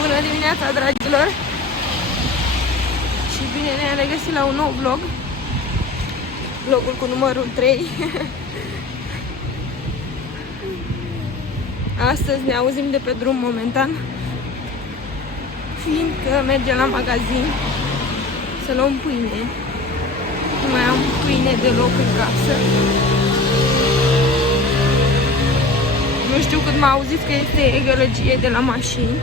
Bună dimineața, dragilor! Și bine ne-am regăsit la un nou vlog. Vlogul cu numărul 3. Astăzi ne auzim de pe drum momentan, fiindcă mergem la magazin să luăm pâine. Nu mai am pâine deloc în casă. Nu știu cât m-a auzit că este gălăgie de la mașini.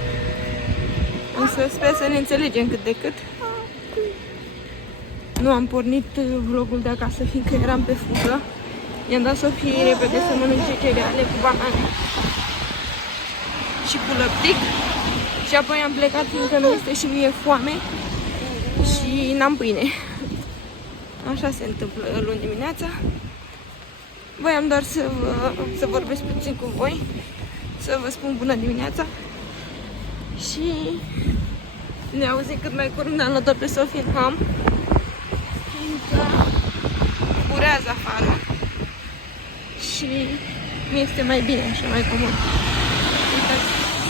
Însă sper să ne înțelegem cât de cât. Nu am pornit vlogul de acasă, fiindcă eram pe fugă. I-am dat Sofiei repede să mănânce cereale cu banane și cu lăptic. Și apoi am plecat, fiindcă nu este și mie foame și n-am pâine. Așa se întâmplă luni dimineața. Voiam doar să vorbesc puțin cu voi, să vă spun bună dimineața și ne auzim cât mai curând. Am luat-o pe Sofie în ham, fiindcă burează afară și mi este mai bine așa, mai comod.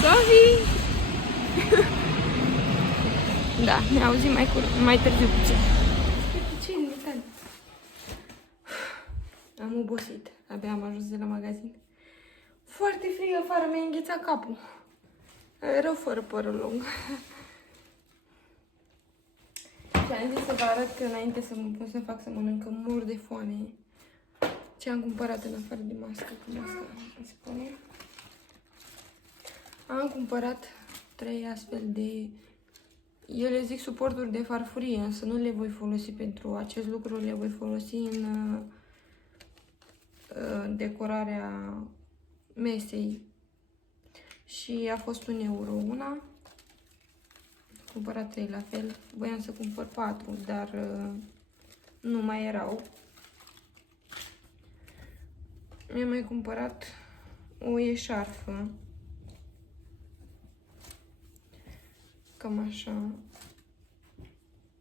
Sofie! Da, ne auzim mai curând, mai târziu puțin. Am obosit, abia am ajuns de la magazin. Foarte frig afară, mi-a înghețat capul. E rău fără părul lung. Și am zis să vă arăt că înainte să mă pun să fac să mănânc, că mor de foame. Ce am cumpărat în afară de mască, cu masca se spune. Am cumpărat 3 astfel de, eu le zic suporturi de farfurie, însă nu le voi folosi pentru acest lucru, le voi folosi în decorarea mesei. Și a fost 1 euro una. Am cumpărat 3 la fel. Voiam să cumpăr 4, dar nu mai erau. Mi-am mai cumpărat o eșarfă. Cam așa.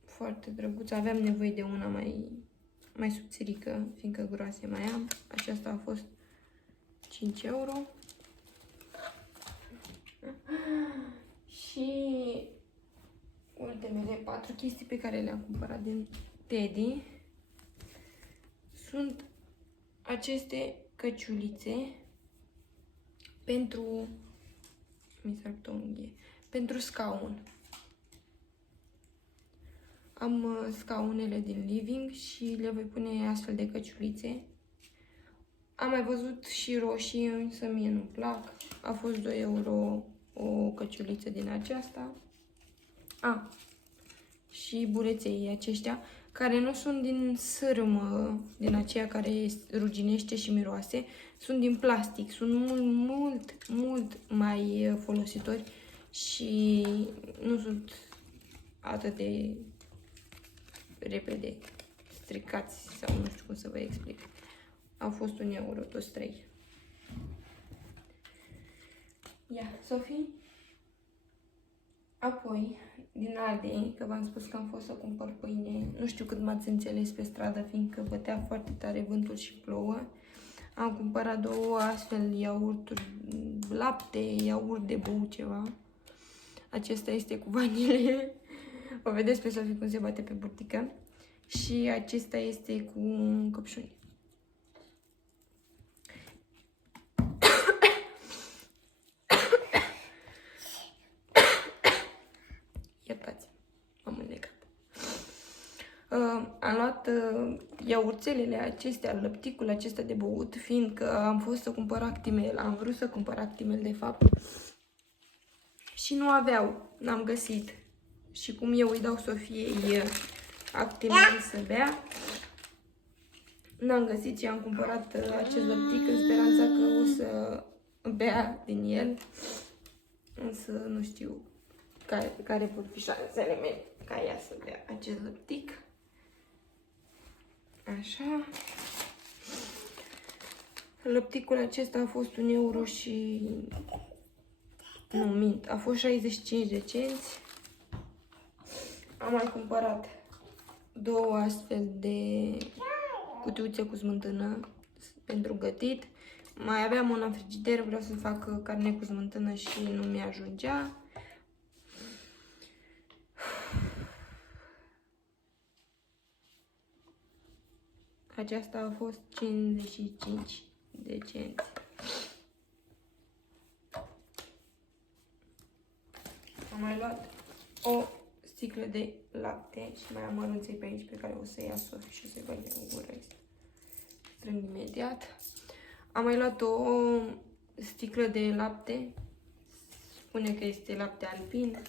Foarte drăguță. Aveam nevoie de una mai subțirică, fiindcă groase mai am. Aceasta a fost 5 euro. Și ultimele 4 chestii pe care le-am cumpărat din Teddy sunt aceste căciulițe pentru, mi s-ar putea unghie, pentru scaun. Am scaunele din living și le voi pune astfel de căciulițe. Am mai văzut și roșii, însă mie nu-mi plac. A fost 2 euro o căciuliță din aceasta. Și bureței aceștia, care nu sunt din sârmă, din aceea care ruginește și miroase, sunt din plastic. Sunt mult mai folositori și nu sunt atât de repede stricați sau nu știu cum să vă explic. Au fost 1 euro toți 3. Ia, Sofie. Apoi, din Ardei, că v-am spus că am fost să cumpăr pâine, nu știu cât m-ați înțeles pe stradă, fiindcă bătea foarte tare vântul și plouă. Am cumpărat 2 astfel iaurturi, lapte, iaurt de băut ceva. Acesta este cu vanilie. O vedeți pe Sofie cum se bate pe burtică. Și acesta este cu căpșuni. Iertați, m-am înnecat. Am luat iaurțelele acestea, lăpticul acesta de băut, fiindcă am fost să cumpăr Actimel. Am vrut să cumpăr Actimel, de fapt. Și nu aveau, n-am găsit. Și cum eu îi dau Sofiei Actimel să bea, n-am găsit și am cumpărat acest lăptic în speranța că o să bea din el. Însă nu știu care vor fi șansele mele ca ea să bea acest lăptic. Așa. Lăpticul acesta a fost 1 euro și... Nu, mint. A fost 65 de cenți. Am mai cumpărat 2 astfel de cutiuțe cu smântână pentru gătit. Mai aveam una în frigider, vreau să fac carne cu smântână și nu mi-ajungea. Aceasta a fost 55 de cenți. Am mai luat o sticlă de lapte și mai am mărunței pe aici pe care o să ia Sofie și o să-i bag în gură. Strâng imediat. Am mai luat o sticlă de lapte. Spune că este lapte alpin.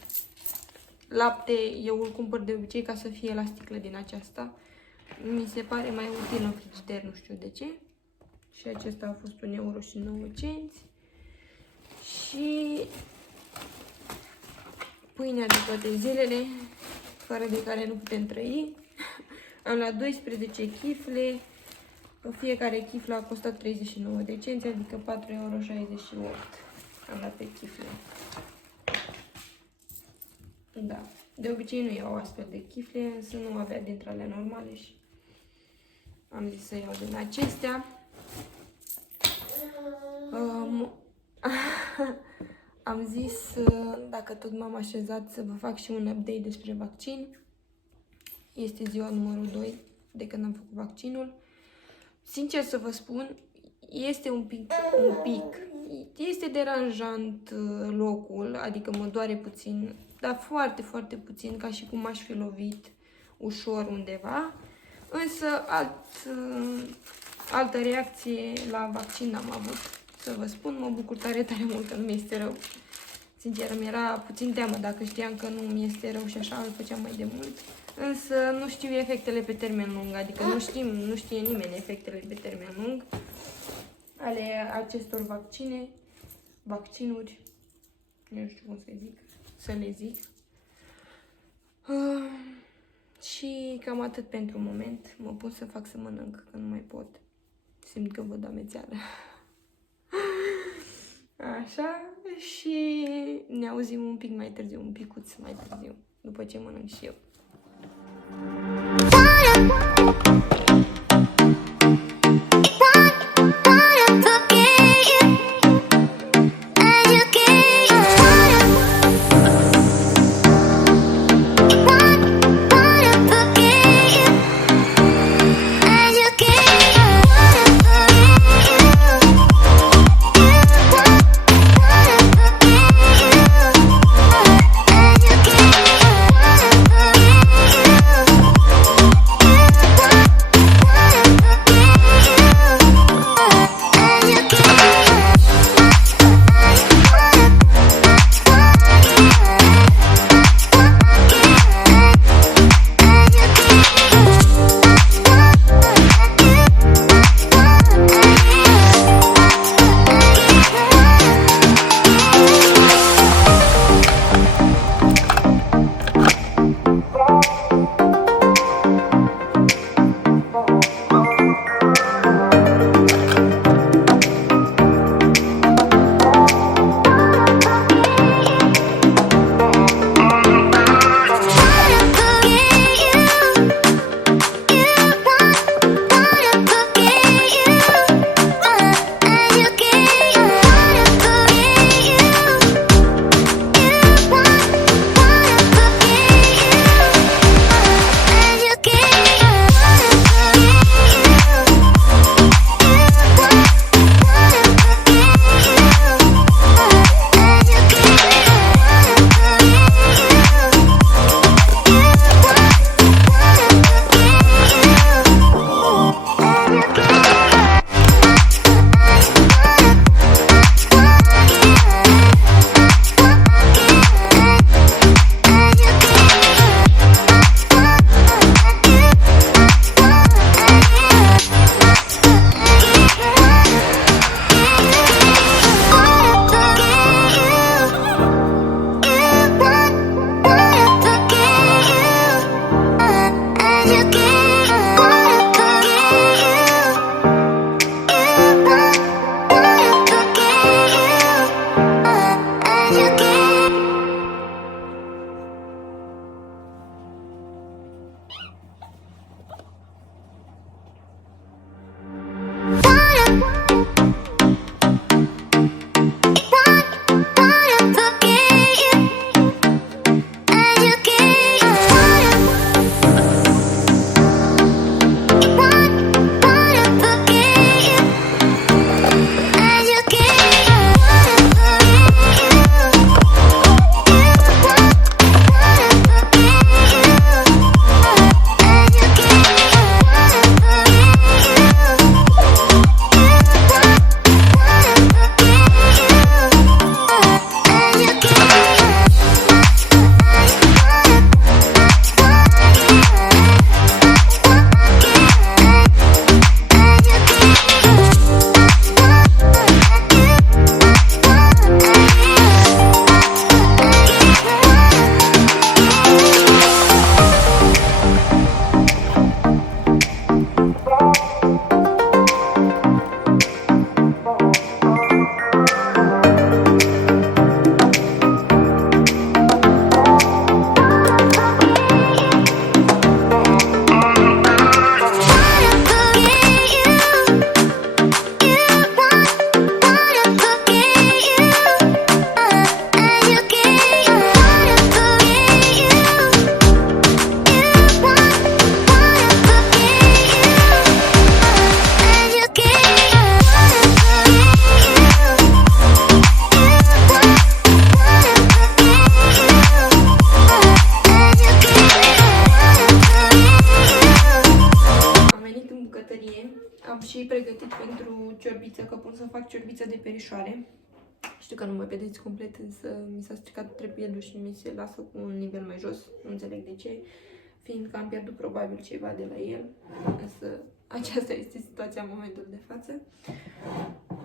Lapte eu îl cumpăr de obicei ca să fie la sticlă din aceasta. Mi se pare mai util în frigider, nu știu de ce. Și acesta a fost 1,09 €. Și pâinea de toate zilele, fără de care nu putem trăi. Am luat 12 chifle. Fiecare chiflă a costat 39 de cenți, adică 4,68 € am dat pe chifle. Da. De obicei nu iau astfel de chifle, însă nu avea dintre ale normale și am zis să iau din acestea. Am zis, dacă tot m-am așezat, să vă fac și un update despre vaccin. Este ziua numărul 2 de când am făcut vaccinul. Sincer să vă spun, este un pic, este deranjant locul, adică mă doare puțin, dar foarte, foarte puțin, ca și cum m-aș fi lovit ușor undeva. Însă altă reacție la vaccin n-am avut, să vă spun, mă bucur tare, tare mult că nu mi-este rău. Sincer, mi-era puțin teamă, dacă știam că nu mi-este rău și așa, îl făceam mai de mult. Însă nu știu efectele pe termen lung, adică nu știe nimeni efectele pe termen lung ale acestor vaccinuri, nu știu cum să le zic. Și cam atât pentru moment. Mă pun să fac să mănânc, că nu mai pot. Simt că văd amețeală. Așa, și ne auzim un pic mai târziu, un picuț mai târziu, după ce mănânc și eu. și pregătit pentru ciorbiță, că pun să fac ciorbiță de perișoare. Știu că nu mă vedeți complet, însă mi s-a stricat trepiedul și mi se lasă cu un nivel mai jos. Nu înțeleg de ce, fiindcă am pierdut probabil ceva de la el. Însă aceasta este situația în momentul de față.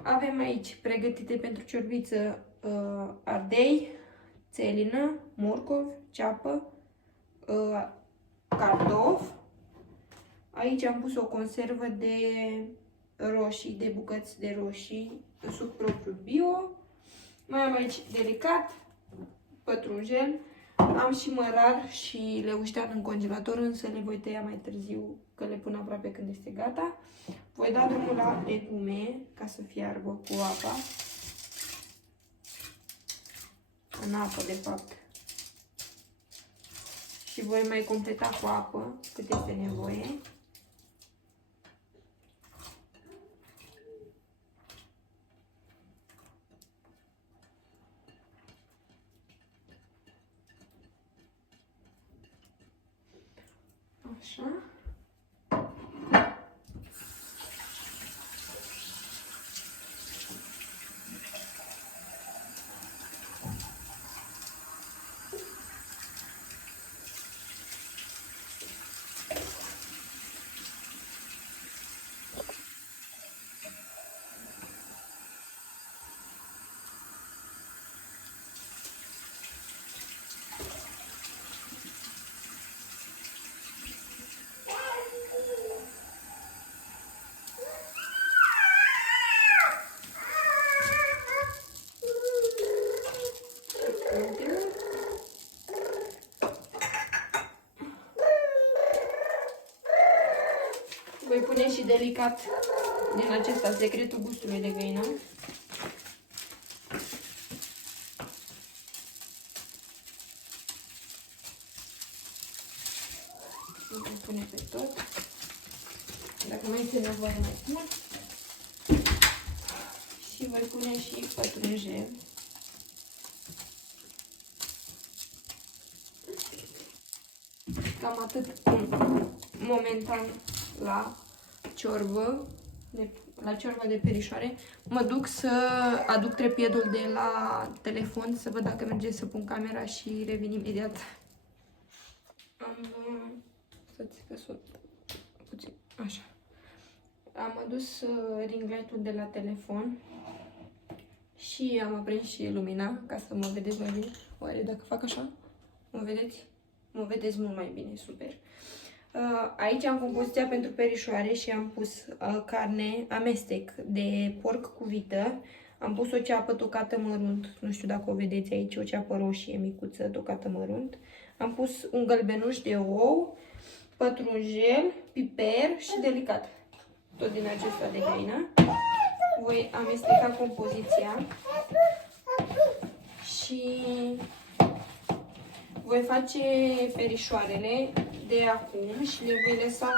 Avem aici pregătite pentru ciorbiță ardei, țelină, morcov, ceapă, cartof. Aici am pus o conservă de roșii, de bucăți de roșii, suc propriu bio. Mai am aici delicat, pătrunjel. Am și mărar și leuștean în congelator, însă le voi tăia mai târziu, că le pun aproape când este gata. Voi da drumul la legume, ca să fiarbă cu apa. În apă, de fapt. Și voi mai completa cu apă, cât este nevoie. Așa. Voi pune și delicat din acesta, secretul gustului de găină. Voi pune pe tot. Dacă mai este nevoie, mai pun. Și voi pune și pătrunjel. Cam atât momentan la ciorbă, la ciorba de perișoare. Mă duc să aduc trepiedul de la telefon, să văd dacă merge să pun camera și revin imediat. Stați că sunt puțin, așa. Am adus ring light-ul de la telefon și am aprins și lumina, ca să mă vedeți mai bine. Oare dacă fac așa, mă vedeți? Mă vedeți mult mai bine, super. Aici am compoziția pentru perișoare și am pus carne, amestec de porc cu vită. Am pus o ceapă tocată mărunt, nu știu dacă o vedeți aici, o ceapă roșie micuță tocată mărunt. Am pus un gălbenuș de ou, pătrunjel, piper și delicat. Tot din acesta de găină. Voi amesteca compoziția și voi face perișoarele de acum și le voi lăsa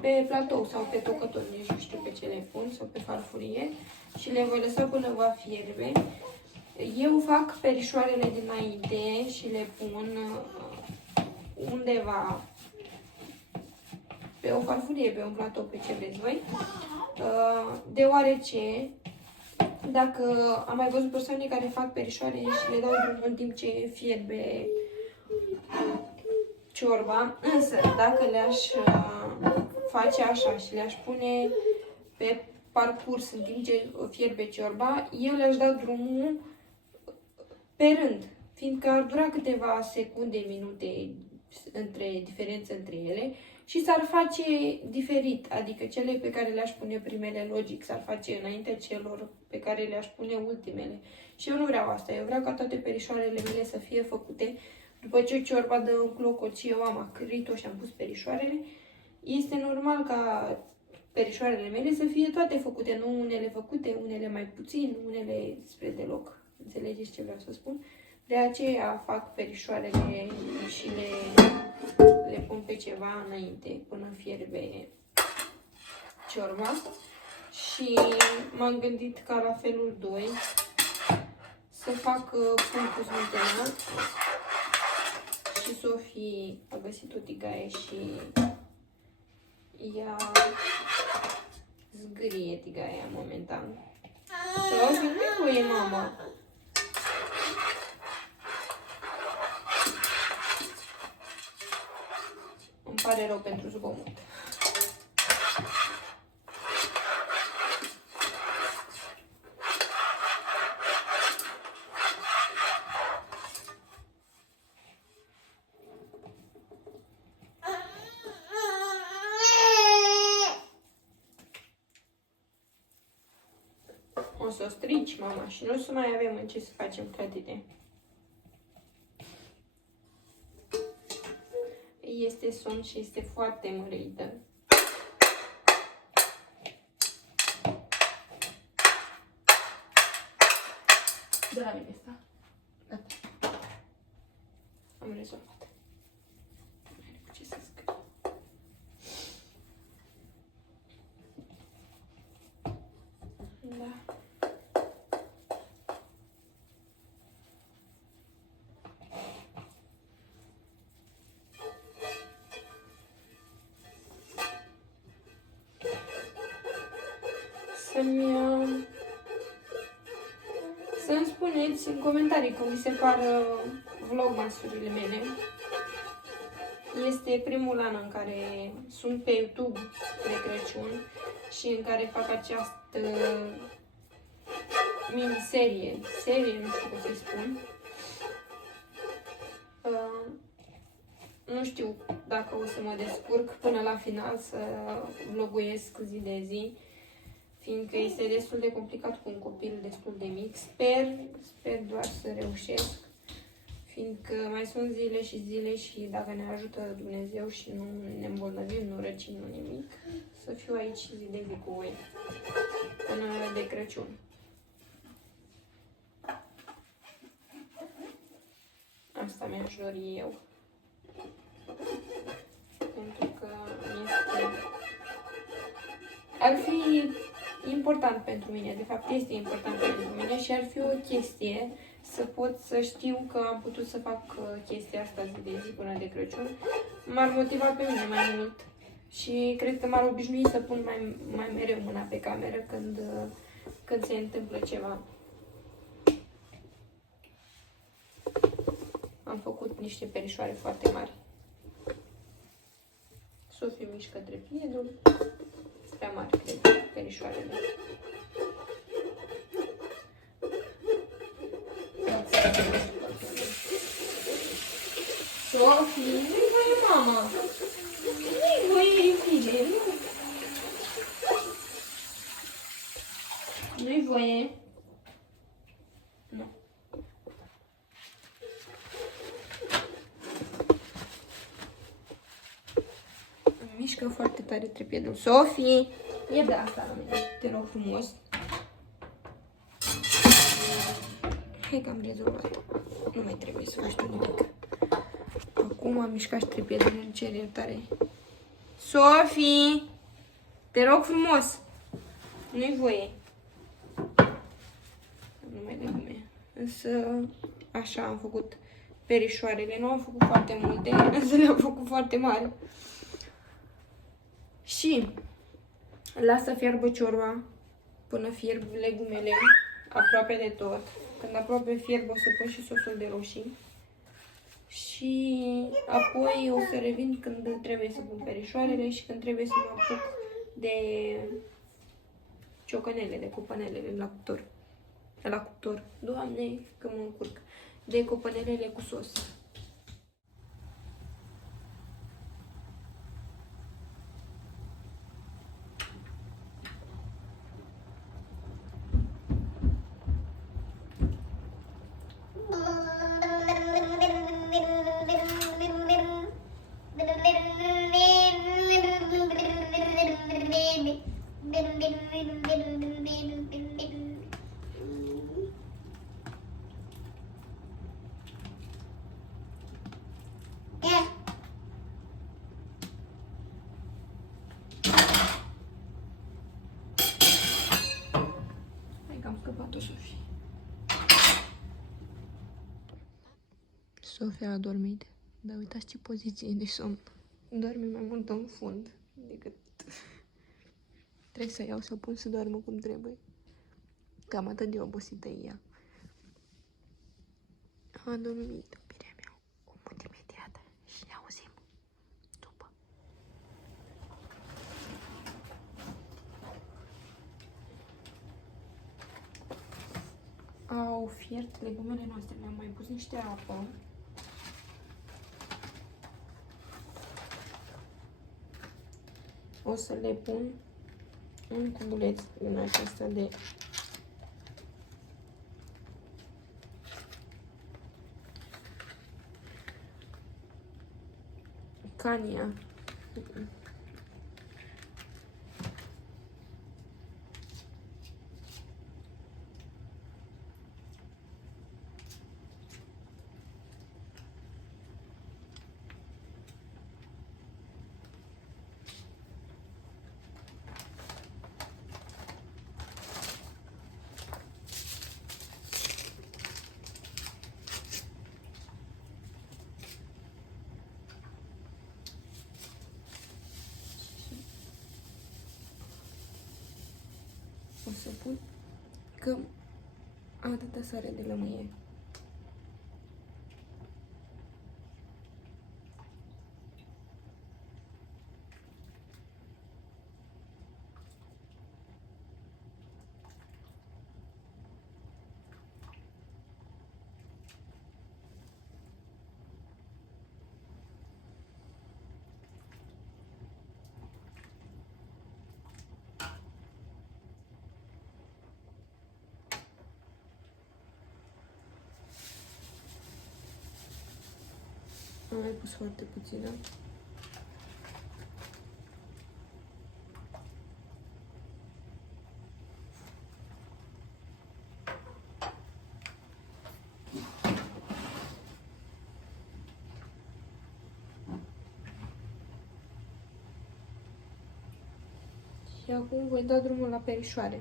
pe platou sau pe tocător, nici nu știu pe ce le pun, sau pe farfurie, și le voi lăsa până va fierbe. Eu fac perișoarele dinainte și le pun undeva pe o farfurie, pe un platou, pe ce vreți voi, deoarece dacă am mai văzut persoane care fac perișoare și le dau drumul în timp ce fierbe ciorba, însă dacă le-aș face așa și le-aș pune pe parcurs în timp ce fierbe ciorba, eu le-aș da drumul pe rând, fiindcă ar dura câteva secunde, minute diferență între ele și s-ar face diferit, adică cele pe care le-aș pune primele logic s-ar face înainte celor pe care le-aș pune ultimele. Și eu nu vreau asta, eu vreau ca toate perișoarele mele să fie făcute după ce ciorba dă în clococi, eu am acrit-o și am pus perișoarele. Este normal ca perișoarele mele să fie toate făcute, nu unele făcute, unele mai puțin, unele spre deloc. Înțelegeți ce vreau să spun? De aceea fac perișoarele și le pun pe ceva înainte, până fierbe ciorba. Și m-am gândit ca la felul 2 să fac pun cu smântână și Și Sofie a găsit o tigaie și ea zgârie tigaia momentan. Sofie, nu-i voie, mama. Îmi pare rău pentru zgomot. O să o strici, mama, și nu o să mai avem în ce să facem clătite. Este somn și este foarte mărită. De la mine asta. Gata. Am rezolvat. Nu mai cu ce să scriu. Da. Să-mi spuneți în comentarii cum vi se par vlogmasurile mele. Este primul an în care sunt pe YouTube de Crăciun și în care fac această miniserie, nu știu cum să-i spun. Nu știu dacă o să mă descurc până la final să vloguiesc zi de zi, fiindcă este destul de complicat cu un copil destul de mic. Sper doar să reușesc, fiindcă mai sunt zile și zile și dacă ne ajută Dumnezeu și nu ne îmbolnăvim, nu răcim, nu nimic, să fiu aici zi de zi cu voi până de Crăciun. Asta mi-aș dori eu. Pentru că ar fi important pentru mine, de fapt este important pentru mine și ar fi o chestie să pot să știu că am putut să fac chestia asta zi de zi până de Crăciun. M-ar motiva pe mine mai mult și cred că m-ar obișnui să pun mai mereu mâna pe cameră când se întâmplă ceva. Am făcut niște perișoare foarte mari. Sofie mișcă trepiedul. Prea mari, cred, perișoarele. Sofie, nu-i voie, mama! Nu-i voie, file, nu! Nu-i voie! Nu. Mișcă foarte tare trepiedul. Sofie! Ia de asta la mine, te rog frumos. Hai că am rezolvat. Nu mai trebuie să faci tu nimic. Acum am mișcat și trepiedul, îmi cer iertare. Sofie! Te rog frumos! Nu-i voie. Nu mai legume. Însă așa am făcut perișoarele. Nu am făcut foarte multe, însă le-am făcut foarte mari. Și las să fiarbă ciorba până fierb legumele aproape de tot. Când aproape fierb o să pun și sosul de roșii. Și apoi o să revin când trebuie să pun perișoarele și când trebuie să mă apuc de ciocănele, de cupănelele la cuptor. Doamne, că mă încurc. De cupănelele cu sos. Sofia a dormit. Dar uitați ce poziție de somn. Doarme mai mult în fund decât... Trebuie să iau să o pun să doarmă cum trebuie. Cam atât de obosită e ea. A dormit iubirea mea. O mut imediat și ne auzim după. Au fiert legumele noastre. Le-am mai pus niște apă. O să le pun un cubuleț din acesta de cania. O să pun că atâta sare de lămâie. Am mai pus foarte puțină. Și acum voi da drumul la perișoare.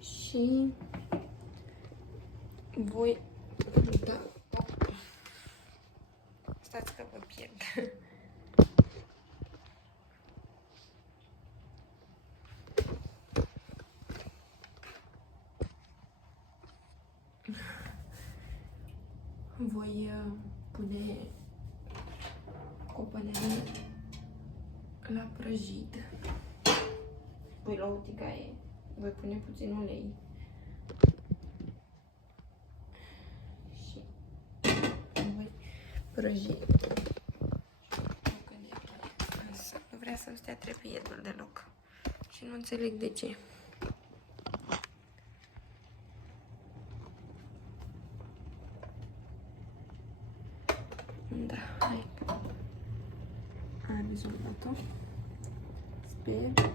Și voi da. Stați că vă pierd. Voi pune copănele la prăjit. Voi lua o tigaie. Voi pune puțin ulei. Și voi prăji. Nu vrea să stea trepietul deloc. Și nu înțeleg de ce. Da, hai. Am rezolvat-o. Sper.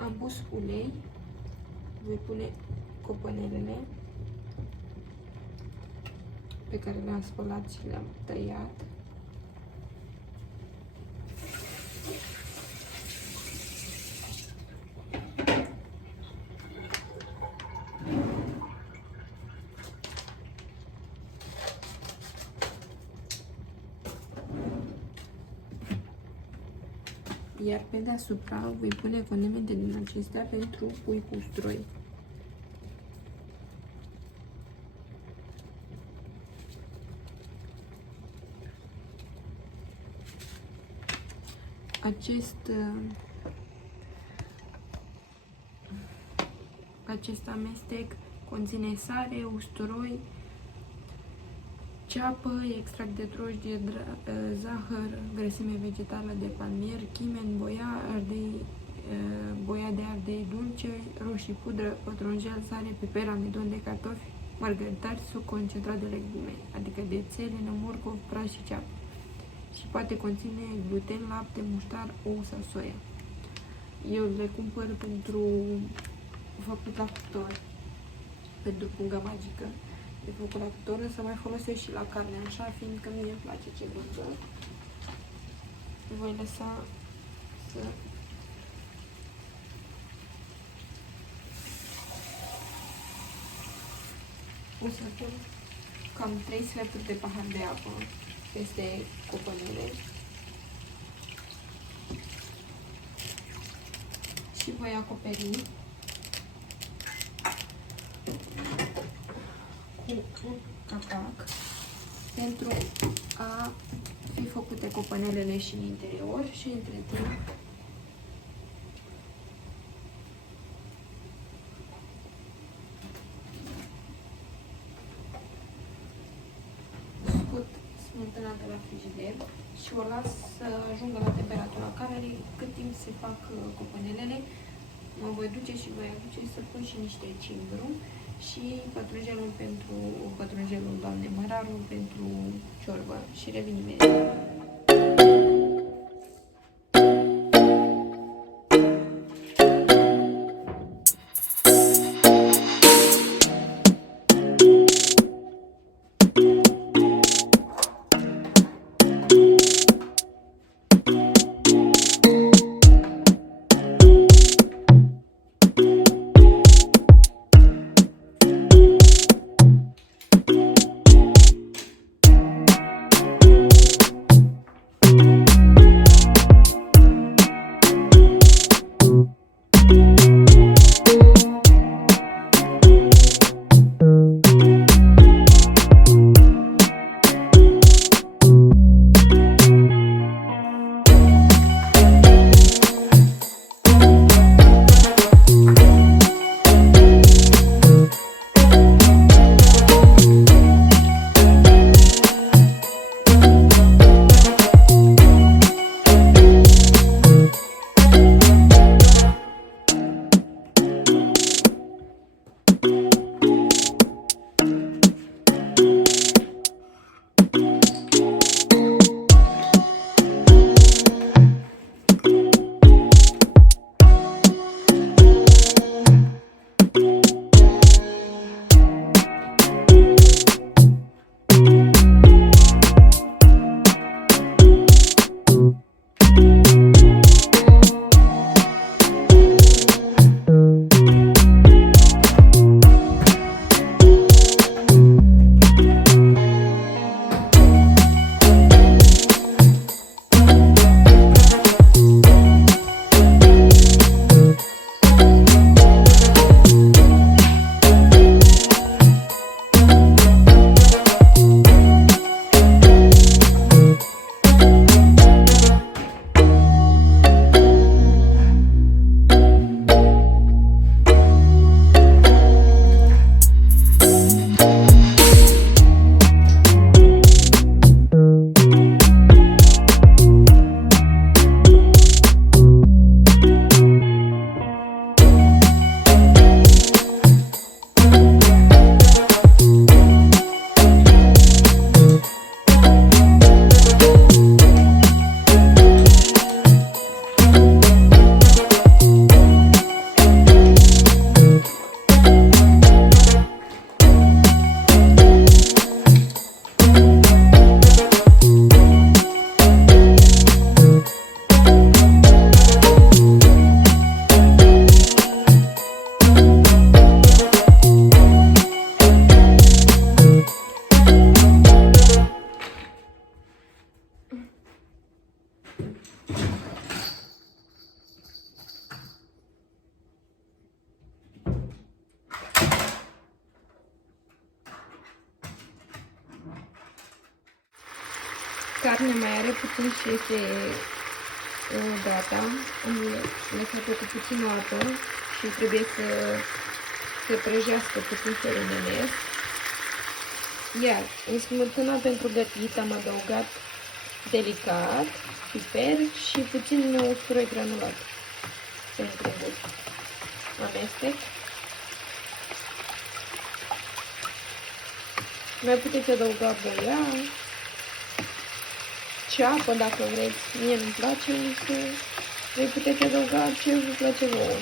Am pus ulei, voi pune copănelele pe care le-am spălat și le-am tăiat. Iar pe deasupra voi pune condimente din acestea pentru pui cu usturoi. Acest amestec conține sare, usturoi, ceapă, extract de drojdie, zahăr, grăsime vegetală de palmier, chimen, boia de ardei dulce, roșii pudră, pătrunjel, sare, piper, amidon de cartofi, margaritar, suc concentrat de legume, adică de țelină, morcov, praș și ceapă. Și poate conține gluten, lapte, muștar, ou sau soia. Eu le cumpăr pentru făcut la cuptor, pentru punga magică. De făcut la cuptor, să mai folosesc și la carne, așa, fiindcă mie îmi place ce văd. Voi lăsa să o să pun cam 3 sferturi de pahar de apă peste copănele și voi acoperi cu un capac pentru a fi făcute copănelele și în interior și între timp scot smântâna de la frigider și o las să ajungă la temperatura camerei cât timp se fac copănelele. Mă voi duce și voi aduce să pun și niște cimbru și pătrunjelul doamnei Măraru pentru ciorbă și revin imediat. carnea mai are puțin și este gata. Am lăsat-o cu puțină apă și trebuie să se prăjească puțin, să remenesc. Iar în smântâna pentru gătit am adăugat delicat piper și puțin usturoi granulat pentru gust. Amestec. Mai puteți adăuga boia, ceapă dacă vreți. Mie nu-mi place, însă voi puteți adăuga ce vă place vouă.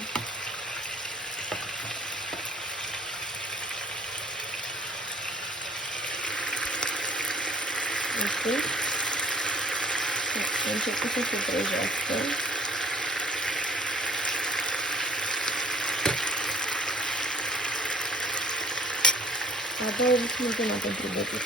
Ok. Am început să se prăjească. Adaug smântâna pentru gătit.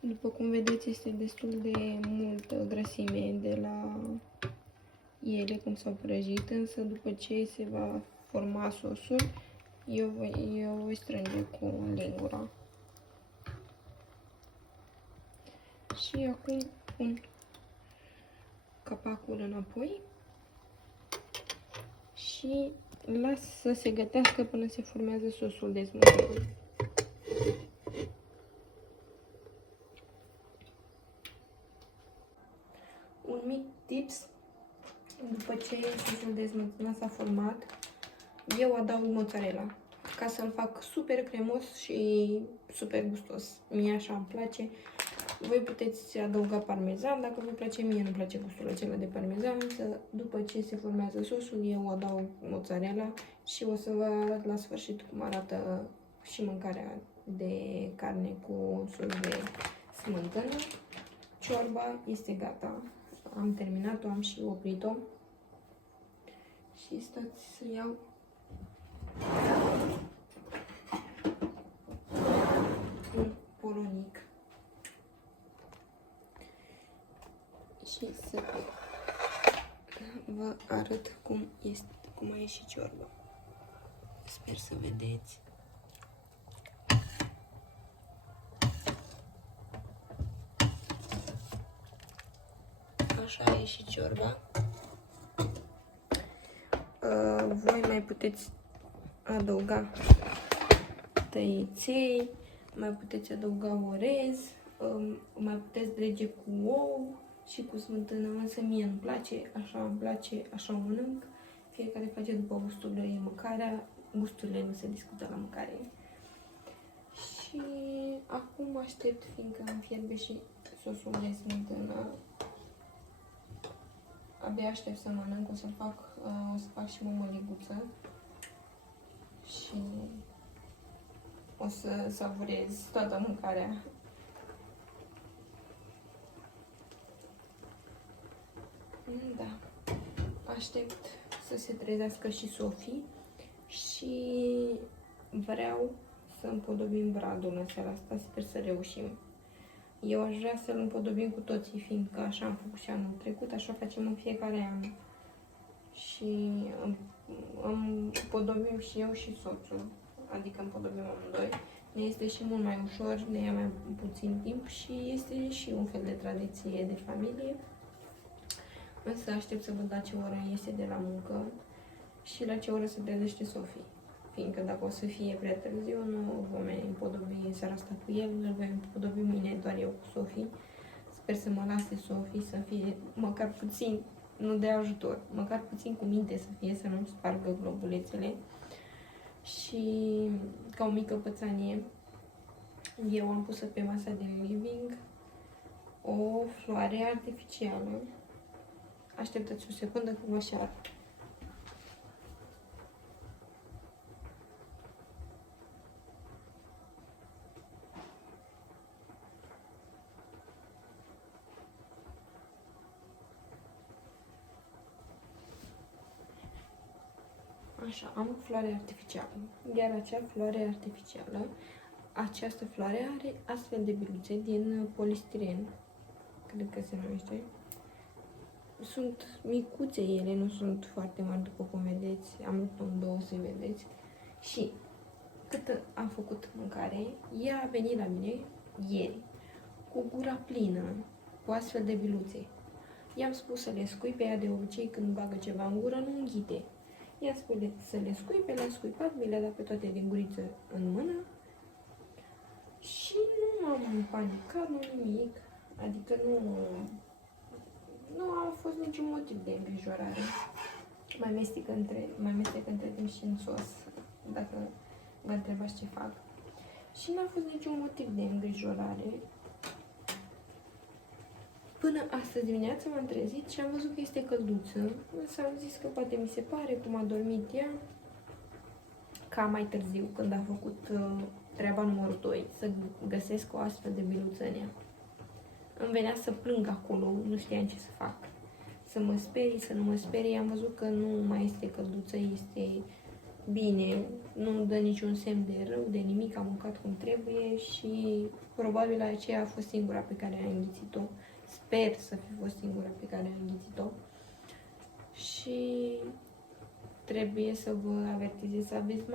După cum vedeți, este destul de multă grăsime de la ele cum s-au prăjit, însă după ce se va forma sosul, eu voi strânge cu lingura. Și acum pun capacul înapoi și las să se gătească până se formează sosul de smântână. Un mic tips: după ce sosul de smântână s-a format, eu adaug mozzarella ca să-l fac super cremos și super gustos. Mie așa îmi place. Voi puteți adăuga parmezan dacă vă place. Mie nu-mi place gustul acela de parmezan, însă după ce se formează sosul, eu adaug mozzarella și o să vă arăt la sfârșit cum arată și mâncarea de carne cu sos de smântână. Ciorba este gata. Am terminat-o, am și oprit-o. Și stați să iau un polonic și să vă arăt cum a ieșit ciorba. Sper să vedeți. Așa a ieșit ciorba. Voi mai puteți adăuga tăiței, mai puteți adăuga orez, mai puteți drege cu ou și cu smântână, însă mie îmi place, așa îmi place, așa o mănânc. Fiecare face după gustul lui mâncarea, gusturile nu se discută la mâncare. Și acum aștept, fiindcă îmi fierbe și sosul de smântână. Abia aștept să mănânc, o să fac și mămăliguță și o să savurez toată mâncarea. Da, aștept să se trezească și Sofie și vreau să împodobim bradul în seara asta, sper să reușim. Eu aș vrea să-l împodobim cu toții, fiindcă așa am făcut și anul trecut, așa facem în fiecare an. Și împodobim și eu și soțul, adică împodobim amândoi. Ne este și mult mai ușor, ne ia mai puțin timp și este și un fel de tradiție de familie. Însă aștept să văd la ce oră iese de la muncă și la ce oră se trezește Sofie. Fiindcă dacă o să fie prea târziu, nu vom împodobi în seara asta cu el, îl voi împodobi mâine doar eu cu Sofie. Sper să mă lase Sofie, să fie măcar puțin, nu de ajutor, măcar puțin cu minte să fie, să nu spargă globulețele. Și ca o mică pățanie, eu am pus pe masa din living o floare artificială. Așteptați o secundă că vă și arăt. Așa, am o floare artificială. Iar acea floare artificială această floare are astfel de biluțe din polistiren, cred că se numește. Sunt micuțe ele, nu sunt foarte mari, după cum vedeți. Am luat în două să vedeți. Și cât am făcut mâncare, ea a venit la mine ieri cu gura plină, cu astfel de biluțe. I-am spus să le scuipe, ea de obicei când bagă ceva în gură nu înghite. I-am spus să le scuipe, le-am scuipat, mi le-a dat pe toate din guriță în mână și nu am panicat, nu nimic, adică nu a fost niciun motiv de îngrijorare. Mai mestec între timp și în sos, dacă vă întrebați ce fac. Și n-a fost niciun motiv de îngrijorare. Până astăzi dimineața m-am trezit și am văzut că este călduță. Însă am zis că poate mi se pare, cum a dormit ea, ca mai târziu, când a făcut treaba numărul 2, să găsesc o astfel de biluță în ea. Îmi venea să plâng acolo, nu știam ce să fac. Să mă sperii, să nu mă sperii. Am văzut că nu mai este călduță, este bine, nu dă niciun semn de rău, de nimic, am mâncat cum trebuie și probabil aceea a fost singura pe care a înghițit-o. Sper să fi fost singura pe care a înghițit-o. Și trebuie să vă avertizez să aveți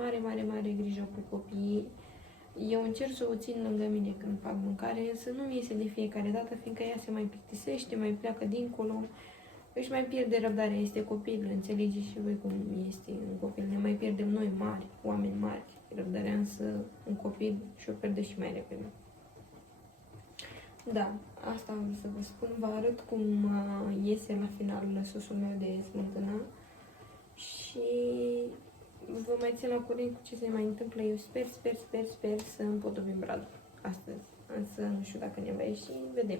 mare grijă cu copiii. Eu încerc să o țin lângă mine când fac mâncare, însă nu mi iese de fiecare dată, fiindcă ea se mai plictisește, mai pleacă dincolo, își mai pierde răbdarea, este copil, înțelegeți și voi cum este un copil, ne mai pierdem noi mari, oameni mari, răbdarea, însă un copil și-o pierde și mai repede. Da, asta am vrut să vă spun, vă arăt cum iese la final sosul meu de smântână și vă mai țin la curent cu ce se mai întâmplă. Eu sper să îmi potopim bradul astăzi, însă nu știu dacă ne va ieși, vedem.